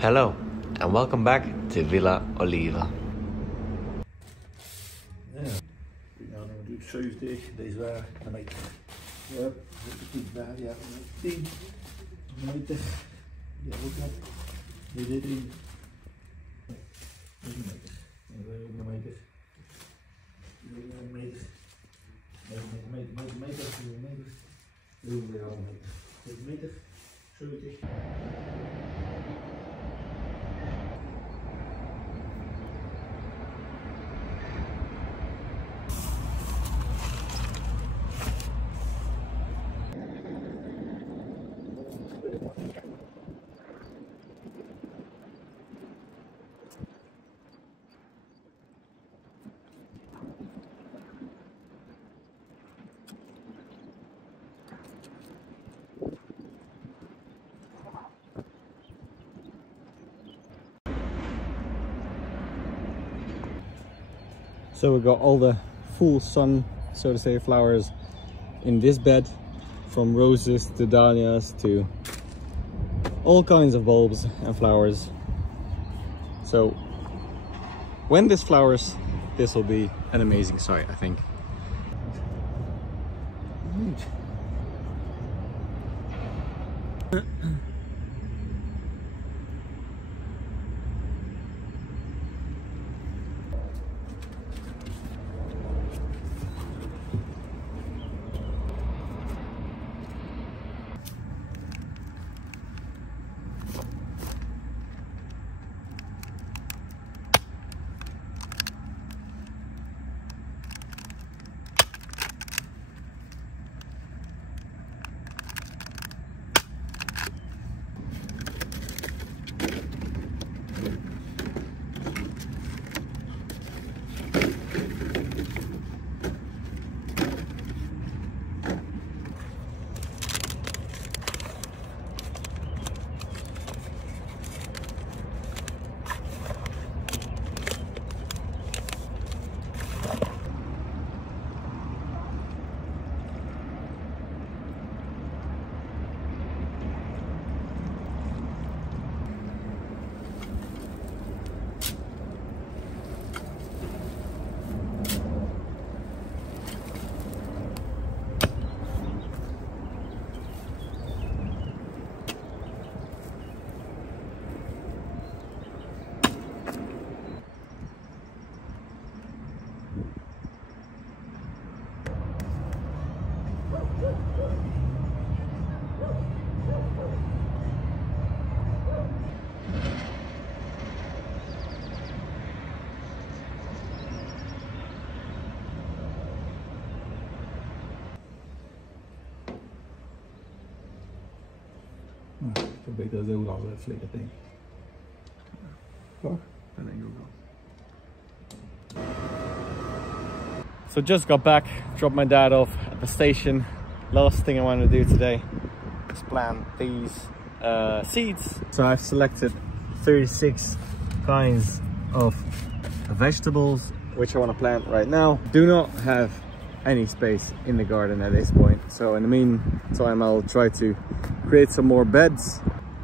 Hello and welcome back to Villa Oliva. Ja, nou dan doe ik 70, deze waar, dan meter. Ja, 10 daar, ja, 10 meter. Ja, ook dat. Dit in. Dit een meter. En weer ook een meter. Weer een meter. Meter. Doen we weer al een meter. Dit meter, 70. So we got all the full sun, so to say, flowers in this bed, from roses to dahlias to all kinds of bulbs and flowers. So when this flowers, this will be an amazing sight, I think. Zo beter dat ook al flikker ding. Toch? Dat denk ik ook wel. So just got back, dropped my dad off at the station. Last thing I want to do today is plant these seeds. So I've selected 36 kinds of vegetables which I want to plant right now. Do not have any space in the garden at this point, so in the meantime I'll try to create some more beds.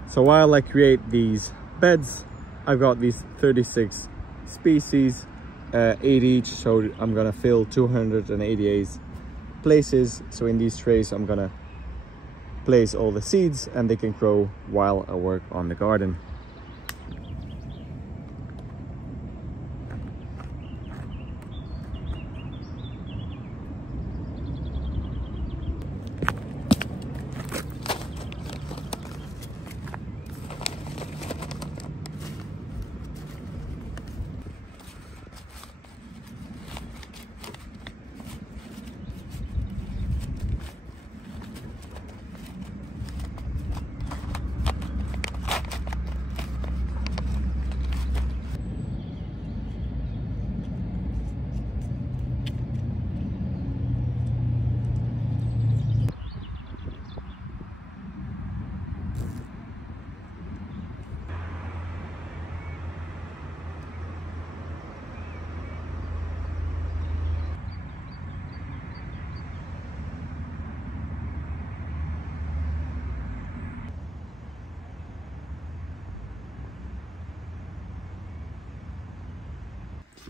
So while I create these beds, I've got these 36 species, 8 each, so I'm gonna fill 288 places. So in these trays I'm gonna place all the seeds and they can grow while I work on the garden.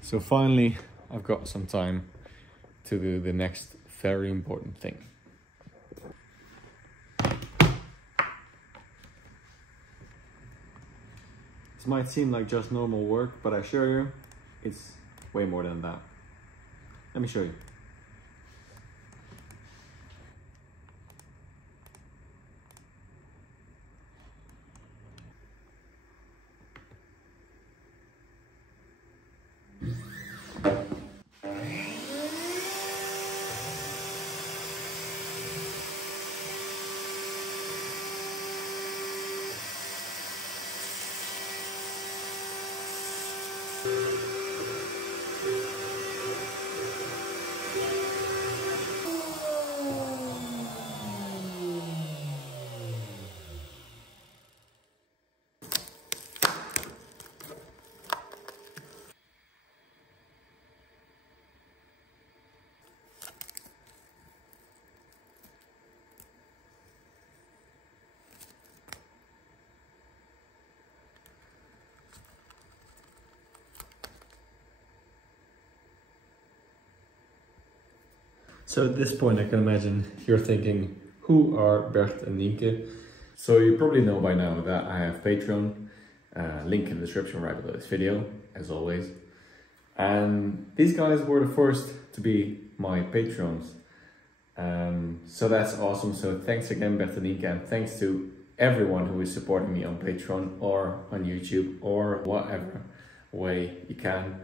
So finally, I've got some time to do the next very important thing. This might seem like just normal work, but I assure you, it's way more than that. Let me show you. So at this point, I can imagine you're thinking, who are Bert and Nienke? So you probably know by now that I have Patreon, link in the description right below this video, as always. And these guys were the first to be my patrons. So that's awesome. So thanks again, Bert and Nienke, and thanks to everyone who is supporting me on Patreon or on YouTube or whatever way you can.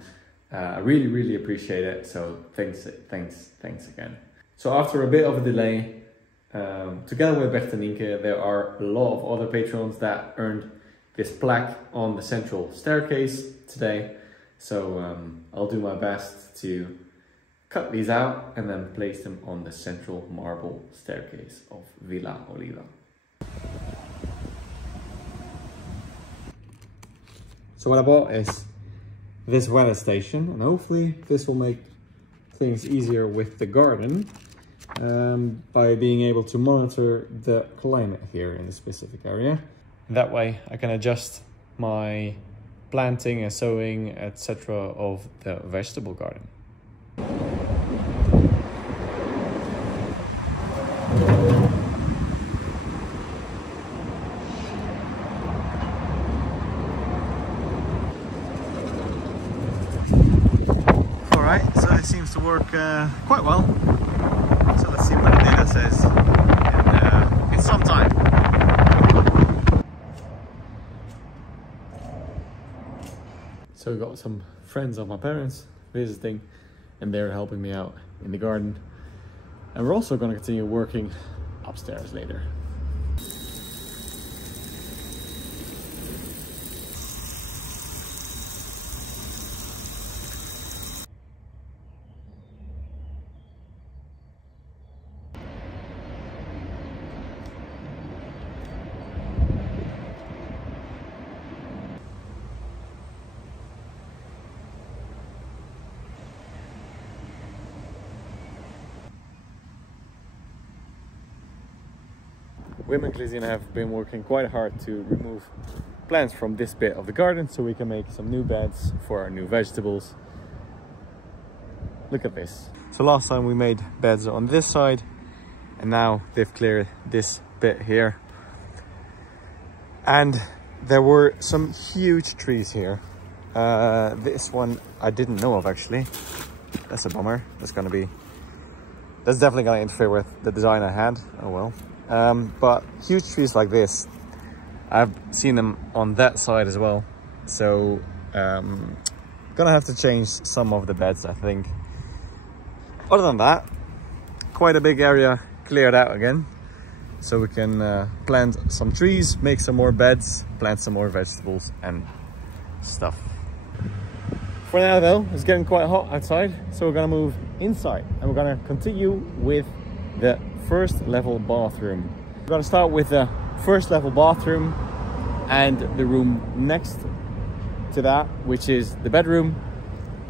I really, really appreciate it. So thanks again. So after a bit of a delay, together with Bert and Nienke, there are a lot of other patrons that earned this plaque on the central staircase today. So I'll do my best to cut these out and then place them on the central marble staircase of Villa Oliva. So what I bought is this weather station, and hopefully this will make things easier with the garden by being able to monitor the climate here in the specific area. That way I can adjust my planting and sowing, etc. of the vegetable garden. It seems to work quite well. So let's see what the data says in some time. So we got some friends of my parents visiting, and they're helping me out in the garden. And we're also going to continue working upstairs later. Wim and Glizine have been working quite hard to remove plants from this bit of the garden so we can make some new beds for our new vegetables. Look at this. So last time we made beds on this side, and now they've cleared this bit here. And there were some huge trees here. This one I didn't know of actually. That's a bummer. That's definitely gonna interfere with the design I had. Oh well. But huge trees like this, I've seen them on that side as well. So gonna have to change some of the beds, I think. Other than that, quite a big area cleared out again. So we can plant some trees, make some more beds, plant some more vegetables and stuff. For now though, it's getting quite hot outside. So we're gonna move inside and we're gonna continue with the first level bathroom. We're going to start with the first level bathroom and the room next to that, which is the bedroom.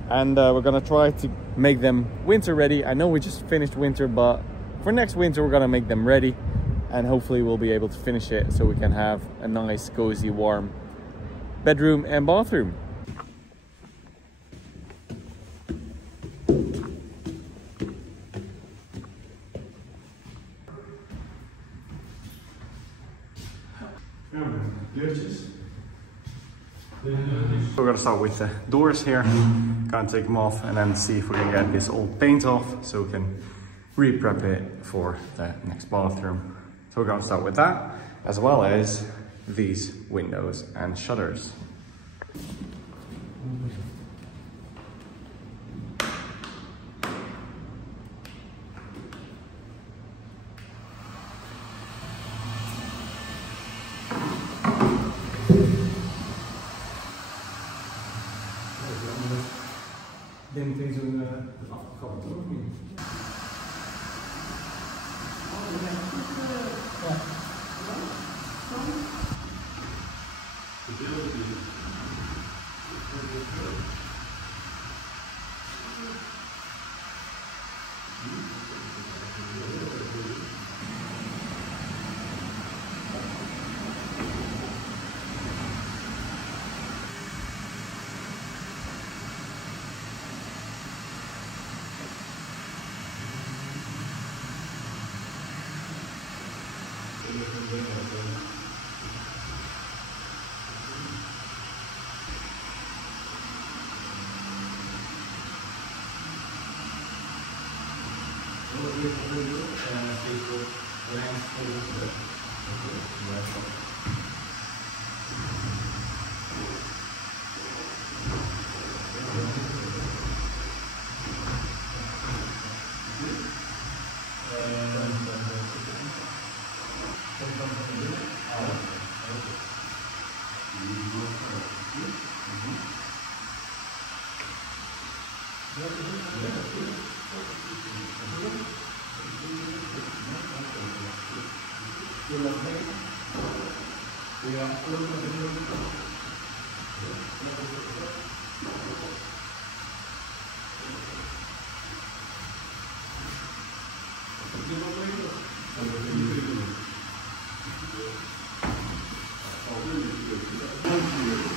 And we're going to try to make them winter ready. I know we just finished winter, but for next winter we're going to make them ready, and hopefully we'll be able to finish it so we can have a nice cozy warm bedroom and bathroom. We're gonna start with the doors here. Gonna take them off and then see if we can get this old paint off so we can re-prep it for the next bathroom. So we're gonna start with that, as well as these windows and shutters. Dim things in the aftercover.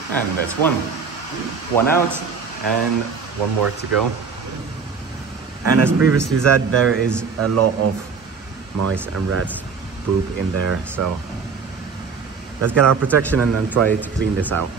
And that's one out and one more to go. And as previously said, there is a lot of mice and rats poop in there, so let's get our protection and then try to clean this out.